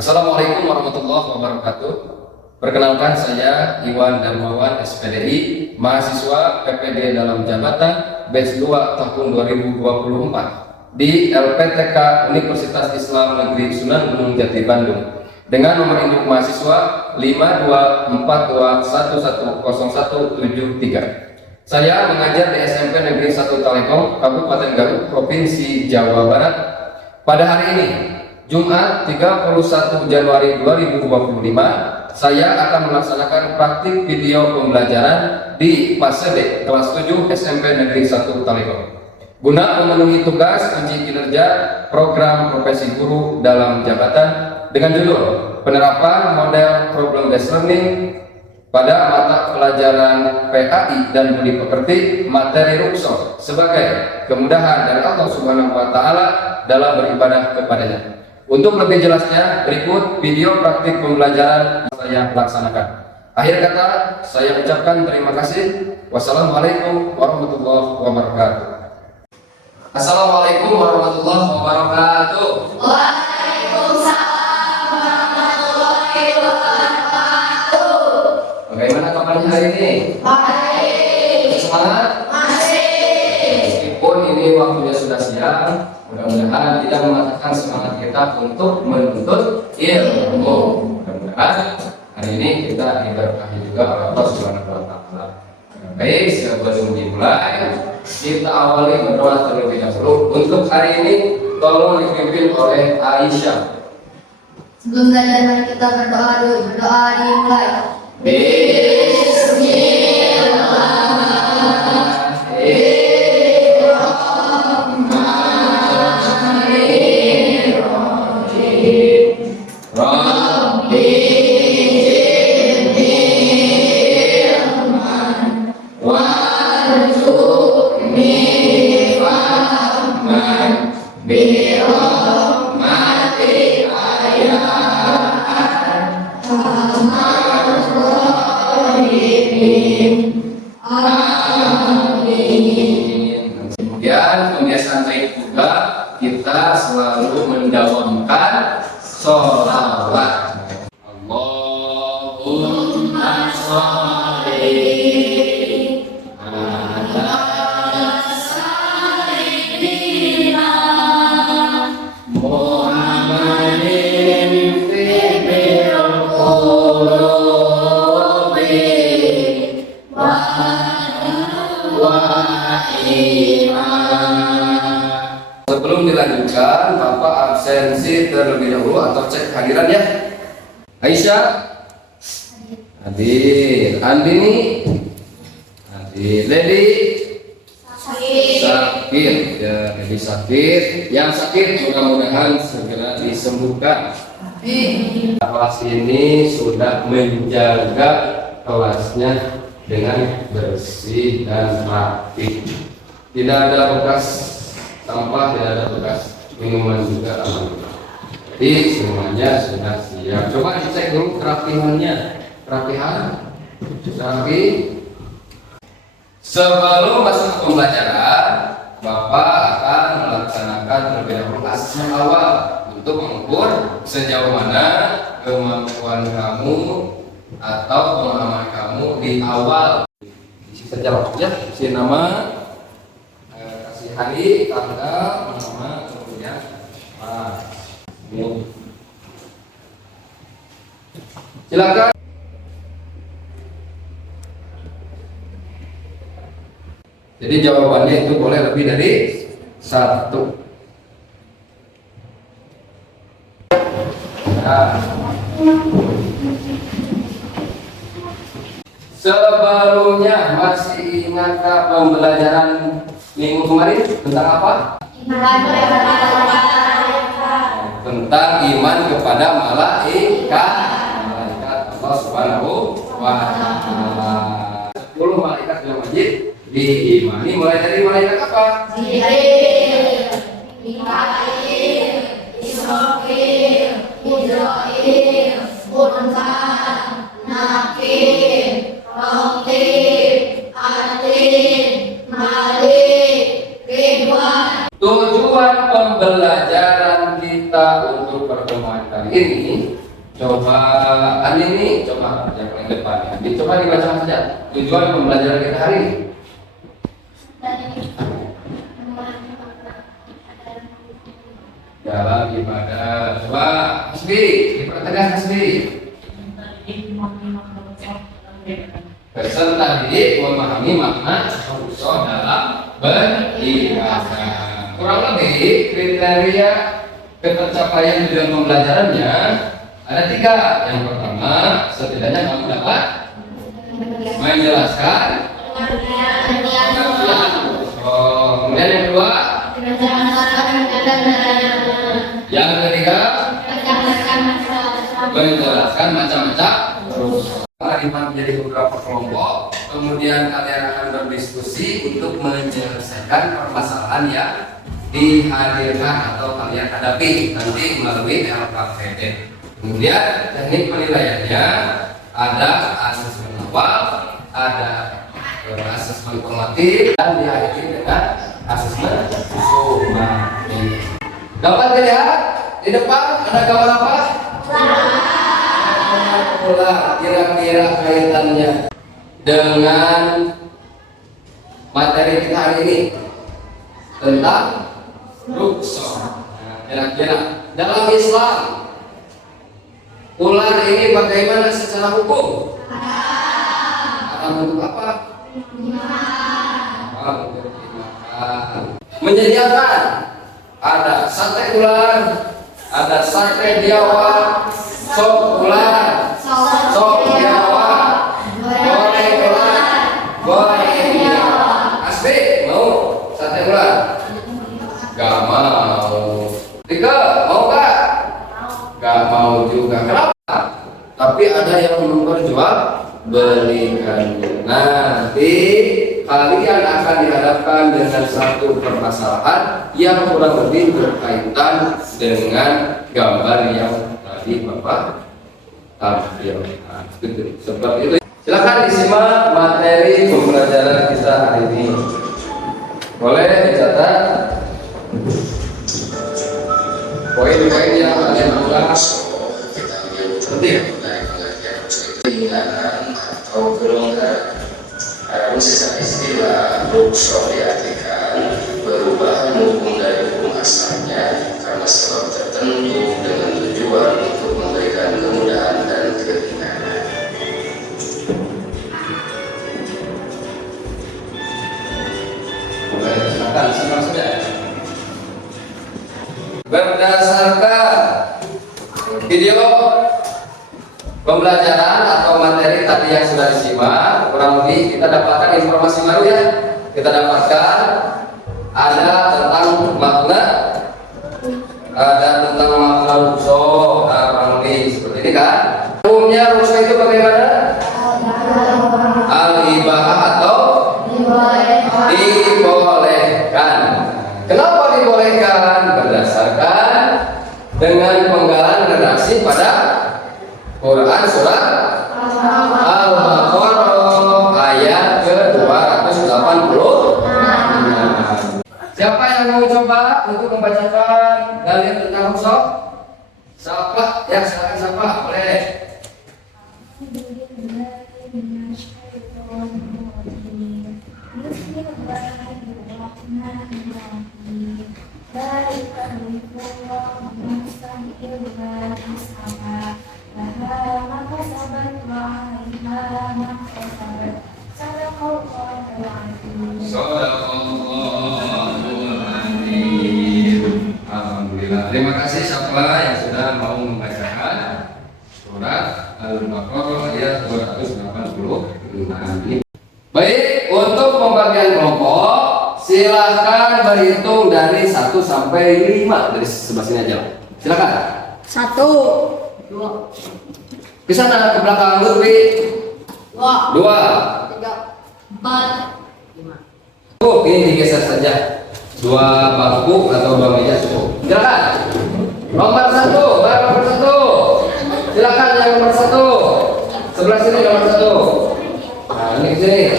Assalamualaikum warahmatullahi wabarakatuh. Perkenalkan, saya Iwan Darmawan, SPDI, mahasiswa PPD dalam jabatan batch 2 tahun 2024 di LPTK Universitas Islam Negeri Sunan Gunung Jati Bandung dengan nomor induk mahasiswa 5242110173. Saya mengajar di SMP Negeri 1 Talekong, Kabupaten Garut, Provinsi Jawa Barat. Pada hari ini, Jumat 31 Januari 2025, saya akan melaksanakan praktik video pembelajaran di fase D kelas 7 SMP Negeri 1 Talekong guna memenuhi tugas uji kinerja program profesi guru dalam jabatan dengan judul penerapan model problem based learning pada mata pelajaran PAI dan budi pekerti materi Ruksor sebagai kemudahan dari Allah Subhanahu wa taala dalam beribadah kepadanya. Untuk lebih jelasnya, berikut video praktik pembelajaran yang saya laksanakan. Akhir kata, saya ucapkan terima kasih. Wassalamualaikum warahmatullahi wabarakatuh. Assalamualaikum warahmatullahi wabarakatuh. Waalaikumsalam warahmatullahi wabarakatuh. Bagaimana kabarnya hari ini? Baik. Semangat? Masih. Meskipun ini waktunya sudah siang, mudah-mudahan tidak mematahkan semangat kita untuk menuntut ilmu. Mudah-mudahan hari ini kita diberkahi juga oleh Allah Subhanahu wa taala. Baik, sebelum dimulai, kita awali berdoa terlebih dahulu. Untuk hari ini tolong dipimpin oleh Aisyah. Sebelum belajar, mari kita berdoa dulu. Berdoa dimulai. Kemudian kebiasaan baik juga kita selalu mendawamkan sholawat. Allahumma sholli ala sayyidina Muhammadin fil qulubi Sebelum dilanjutkan, Bapak absensi terlebih dahulu atau cek hadiran ya. Aisyah, hadir. Andini, hadir. Lady, sakit. Ya, Lady sakit. Yang sakit mudah-mudahan segera disembuhkan. Kelas ini sudah menjaga kelasnya dengan bersih dan rapi. Tidak ada bekas sampah, tidak ada bekas minuman juga. Jadi semuanya sudah siap. Coba dicek dulu kerapihannya. Kerapihan rapi. Sebelum masuk ke pembelajaran, Bapak akan melaksanakan terlebih dahulu asesmen awal untuk mengukur sejauh mana kemampuan kamu atau pemahaman kamu di awal. Isi saja waktunya, isi nama, kasih hari, tanggal, nama, kemudian silakan. Jadi jawabannya itu boleh lebih dari satu. Nah. Sebelumnya masih ingatkah pembelajaran minggu kemarin tentang apa? Tentang iman kepada malaikat Allah Subhanahu wa taala. 10 malaikat yang wajib diimani, mulai dari malaikat apa? Jibril, Mikail, Israfil, Israil, Munkar, Nakir, Raqib, Atid, Malik, Ridwan. Tujuan pembelajaran kita untuk pertemuan kali ini coba Andi nih, coba yang paling depan ya. Andi coba dibaca saja tujuan pembelajaran kita hari ini. Dalam ibadah, coba Hasbi, dipertegas Hasbi. Peserta didik memahami makna khusyuk dalam beribadah. Kurang lebih kriteria ketercapaian tujuan pembelajarannya ada 3. Yang pertama, setidaknya kamu dapat menjelaskan. Kemudian yang kedua, yang ketiga, menjelaskan macam-macam kalimat menjadi beberapa kelompok. Kemudian kalian akan berdiskusi untuk menyelesaikan permasalahan yang dihadirkan atau kalian hadapi nanti melalui LKPD. Kemudian teknik penilaiannya ada asesmen awal, ada asesmen formatif, dan diakhiri dengan asesmen sumatif. Dapat dilihat di depan ada gambar apa? Ular. Kira-kira kaitannya dengan materi kita hari ini tentang rukso. Kira-kira dalam Islam ular ini bagaimana secara hukum? Haram untuk apa? Haram untuk dimakan. Menyediakan ada sate ular, ada sate biawak, sop ular, sop biawak, goreng ular, goreng biawak. Asli mau sate ular? Gak mau. 3 mau gak? Gak mau juga. Kenapa? Tapi ada yang memperjual belikan. Nanti kalian akan dihadapkan dengan satu permasalahan yang kurang lebih berkaitan dengan gambar yang tadi Bapak tampilkan. Seperti itu. Silakan disimak materi pembelajaran kita hari ini. Boleh dicatat poin-poin yang kalian ulang. Penting. Atau kelonggaran. Adapun secara istilah rukso diartikan perubahan hukum dari hukum asalnya karena sebab tertentu dengan tujuan untuk memberikan kemudahan dan keringanan. Boleh silakan simak saja. Berdasarkan video pembelajaran atau materi tadi yang sudah disimak, kurang lebih kita dapatkan informasi baru ya. Kita dapatkan ada tentang makna, ada tentang makna rukso, kurang lebih seperti ini kan. Umumnya rukso itu bagaimana? Al-ibahah atau dibolehkan. Kenapa dibolehkan? Berdasarkan dengan penggalan redaksi pada Quran surat Al-Baqarah ayat ke-286. Siapa yang mau coba untuk membacakan dalil tentang rukso? Siapa? Ya, silakan siapa? Boleh. Alhamdulillah. Terima kasih siapa yang sudah mau membacakan surat Al-Baqarah ayat 286. Baik, untuk pembagian kelompok silahkan berhitung dari 1 sampai 5 dari sebelah sini aja. Silakan. 1, 2, Ke sana ke belakang Lutfi. 2, 3, 4, 5. Ini digeser saja. 2 bangku atau 2 meja cukup. Silakan. Nomor 1, baru nomor 1. Silakan yang nomor 1. Sebelah sini nomor 1. Nah, ini sini.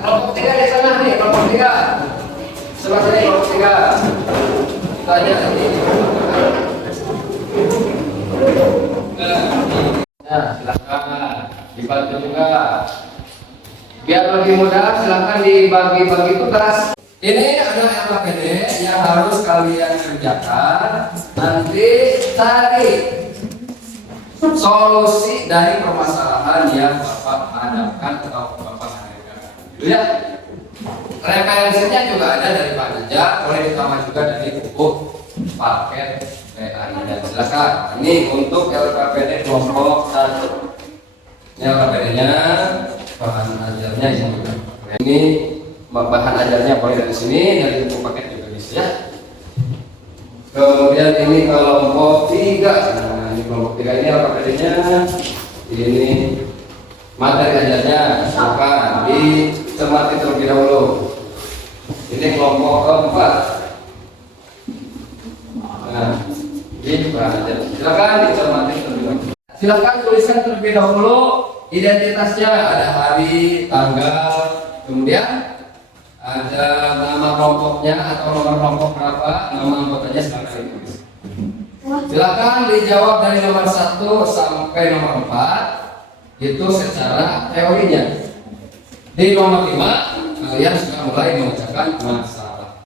Kelompok 3 di sana nih, kelompok 3. Sebelah sini kelompok 3. Tanya ini. Nah, silakan dibantu juga. Biar lebih mudah, silakan dibagi-bagi tugas. Ini ada LKPD yang harus kalian kerjakan. Nanti cari solusi dari permasalahan yang Bapak hadapkan atau Bapak hadapkan. Gitu ya. Referensinya juga ada dari Pak Naja, boleh ditambah juga dari buku paket PAI. Dan silakan. Ini untuk LKPD kelompok 1. Ini LKPD-nya, bahan ajarnya ini. Ini bahan ajarnya boleh dari sini, dari buku paket juga bisa ya. Kemudian ini kelompok 3. Nah, ini kelompok 3 ini LKPD-nya. Ini materi ajarnya, silakan dicermati terlebih dahulu. Ini kelompok keempat. Nah, ini bahan ajar. Silakan dicermati terlebih dahulu. Silakan tuliskan terlebih dahulu identitasnya, ada hari, tanggal, kemudian ada nama kelompoknya atau nomor kelompok berapa, nama anggotanya silakan ditulis. Silakan dijawab dari nomor 1 sampai nomor 4 itu secara teorinya. Di nomor 5 kalian sudah mulai mengerjakan masalah.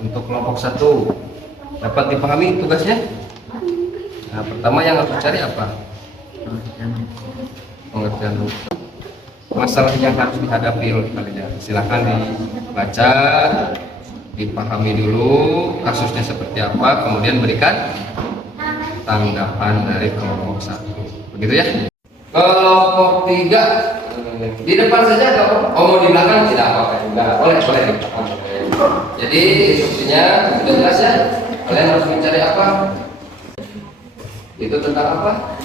Untuk kelompok 1 dapat dipahami tugasnya. Nah, pertama yang harus cari apa? Pengertian dulu. Masalah yang harus dihadapi oleh kalian. Silahkan dibaca, dipahami dulu kasusnya seperti apa, kemudian berikan tanggapan dari kelompok 1. Begitu ya. Kelompok 3 di depan saja atau mau di belakang tidak apa-apa juga. Boleh di belakang. Jadi instruksinya sudah jelas ya. Kalian harus mencari apa? Itu tentang apa?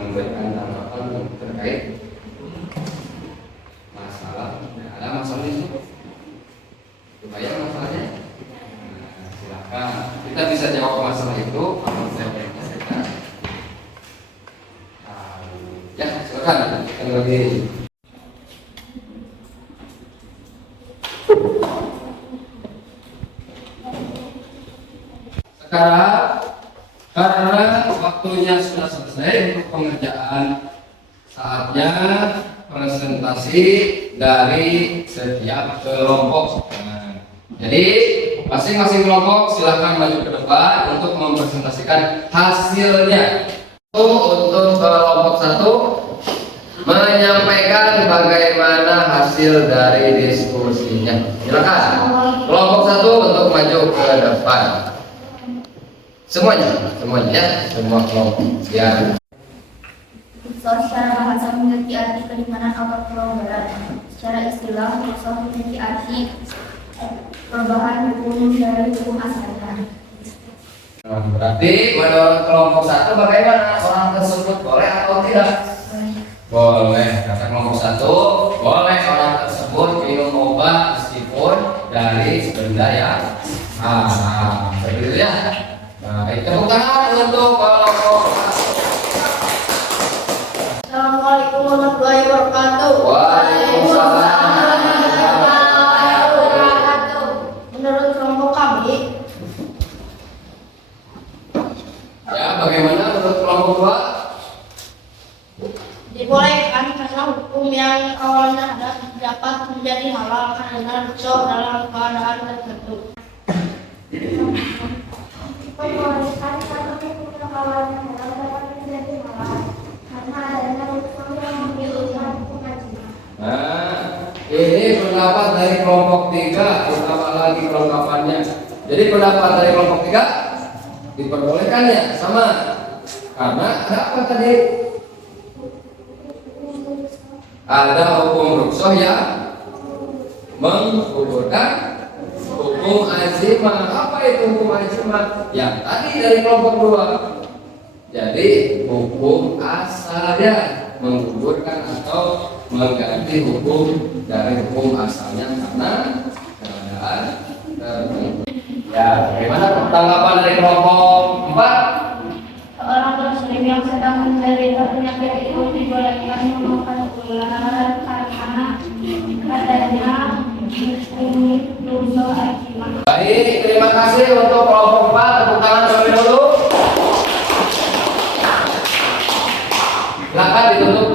Memberikan tanggapan terkait masalah. Ada masalah itu? Kebayang masalahnya? Nah, silakan. Kita bisa jawab masalah itu. Ya, silakan. Yang lebih. Sekarang karena waktunya sudah selesai untuk pengerjaan, saatnya presentasi dari setiap kelompok. Nah, jadi masing-masing kelompok silahkan maju ke depan untuk mempresentasikan hasilnya. Untuk kelompok 1 menyampaikan bagaimana hasil dari diskusinya. Silakan kelompok 1 untuk maju ke depan. Semuanya ya, semua kelompok ya. Secara bahasa memiliki arti keimanan atau pelonggaran. Secara istilah, filsafat memiliki arti perubahan hukum dari hukum asalnya. Nah, berarti menurut kelompok 1 bagaimana, orang tersebut boleh atau tidak? Boleh. Kata kelompok 1, boleh orang tersebut minum obat meskipun dari benda yang haram. Begitu ya. Nah, tepuk tangan untuk kelompok 1. Assalamualaikum warahmatullahi wabarakatuh. Waalaikumsalam. Menurut kelompok kami, Ya, bagaimana menurut kelompok 2? dibolehkan karena hukum yang awalnya dapat menjadi halal karena dosa dalam keadaan tertentu. Dibolehkan karena hukum yang awalnya dapat menjadi halal karena adanya hukum yang menunjukkan hukum ajiman. Nah, ini pendapat dari kelompok 3, ditambah lagi kelengkapannya. Jadi pendapat dari kelompok 3 diperbolehkan ya, sama. Karena ada apa tadi? Ada hukum ruksoh yang menggugurkan hukum azimah. Apa itu hukum azimah? Yang tadi dari kelompok 2. jadi hukum asalnya, menggugurkan atau mengganti hukum dari hukum asalnya karena keadaan tertentu. Ya, bagaimana tanggapan dari kelompok 4? Seorang muslim yang sedang menderita penyakit itu dibolehkan memakan ular karena adanya dosa akimah. Baik, terima kasih untuk kelompok 4. Tepuk tangan terlebih dahulu. Silakan ditutup.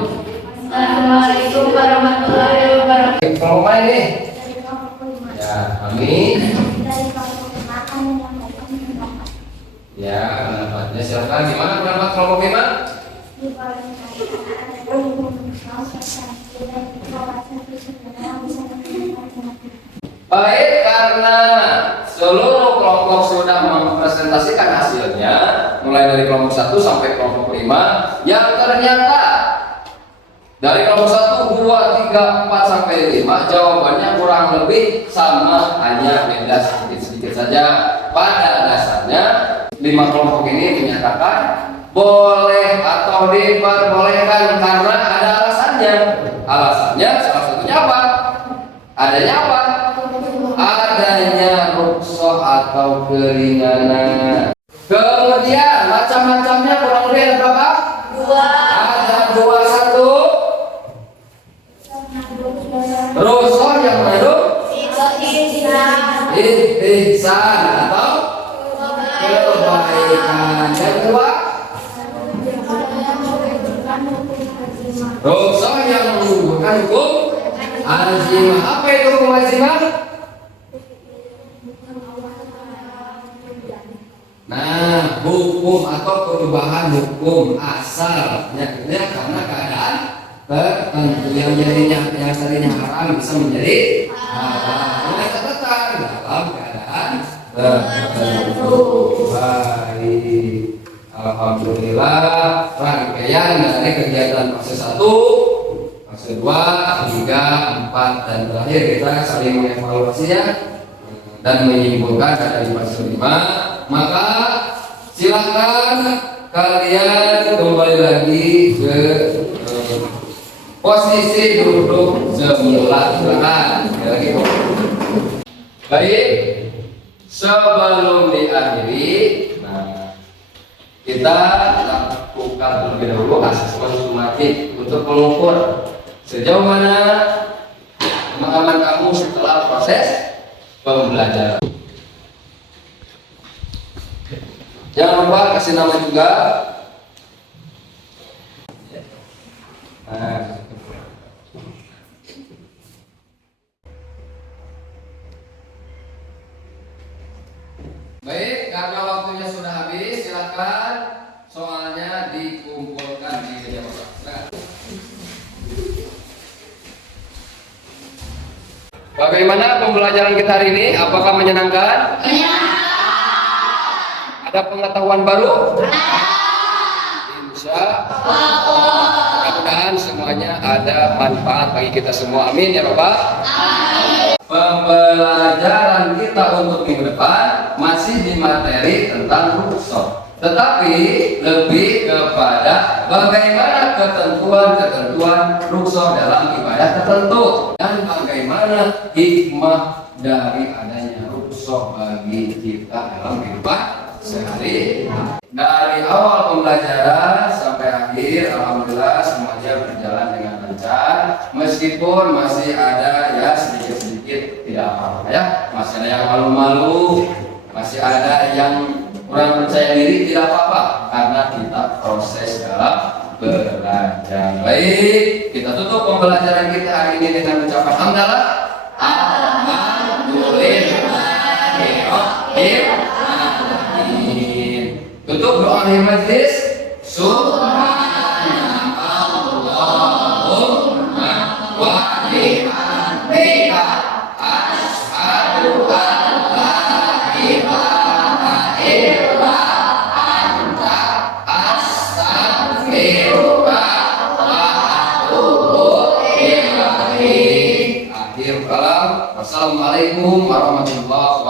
Assalamualaikum warahmatullahi wabarakatuh. Kelompok mana ini? Dari kelompok 5. Ya, kami. Dari kelompok 5 akan menyampaikan pendapat. Ya, pendapatnya silakan. Gimana pendapat kelompok 5? Di paling ada hukum Islam serta dan satu sebenarnya bisa dilakukan. Baik, karena seluruh kelompok sudah mempresentasikan hasilnya, mulai dari kelompok 1 sampai kelompok 5, yang ternyata dari kelompok 1, 2, 3, 4 sampai 5 jawabannya kurang lebih sama, hanya beda sedikit-sedikit saja. Pada dasarnya 5 kelompok ini menyatakan boleh atau diperbolehkan karena ada alasannya. Alasannya salah satunya apa? Adanya apa? Adanya rukhsah atau keringanan. Kemudian macam-macamnya kurang lebih ada berapa? 2. Ada 21. Rukhsah yang mengandung ihsan atau kebaikan. Yang kedua, rukhsah yang menunjukkan hukum azimah. Apa itu hukum azimah? Nah, hukum atau perubahan hukum asalnya karena keadaan tertentu yang tadinya haram bisa menjadi halal dengan catatan dalam keadaan tertentu. Baik, alhamdulillah rangkaian dari kegiatan fase 1, fase 2, 3, 4 dan terakhir kita saling mengevaluasinya dan menyimpulkan ada di fase 5. Maka silakan kalian kembali lagi ke posisi duduk semula. Silakan. Lagi. Baik. Sebelum diakhiri, kita lakukan terlebih dahulu asesmen sumatif untuk mengukur sejauh mana pemahaman kamu setelah proses pembelajaran. Jangan lupa kasih nama juga. Baik, karena waktunya sudah habis, silakan soalnya dikumpulkan di meja masak. Bagaimana pembelajaran kita hari ini? Apakah menyenangkan? Ada pengetahuan baru? Insya Allah. Mudah-mudahan semuanya ada manfaat bagi kita semua. Amin ya Bapak. Pembelajaran kita untuk minggu depan masih di materi tentang rukhsah, tetapi lebih kepada bagaimana ketentuan-ketentuan rukhsah dalam ibadah tertentu dan bagaimana hikmah dari adanya rukhsah bagi kita dalam kehidupan sehari. Dari awal pembelajaran sampai akhir, alhamdulillah semuanya berjalan dengan lancar. Meskipun masih ada ya sedikit-sedikit tidak apa-apa ya, masih ada yang malu-malu, masih ada yang kurang percaya diri, tidak apa-apa karena kita proses dalam belajar. Baik, kita tutup pembelajaran kita hari ini dengan ucapan hamdalah. Tutup doa akhir majlis. Subhanallahumma wa bihamdika asyhadu an la ilaha illa anta astaghfiruka wa atubu ilaik. Akhir kalam. Wassalamualaikum warahmatullahi wabarakatuh.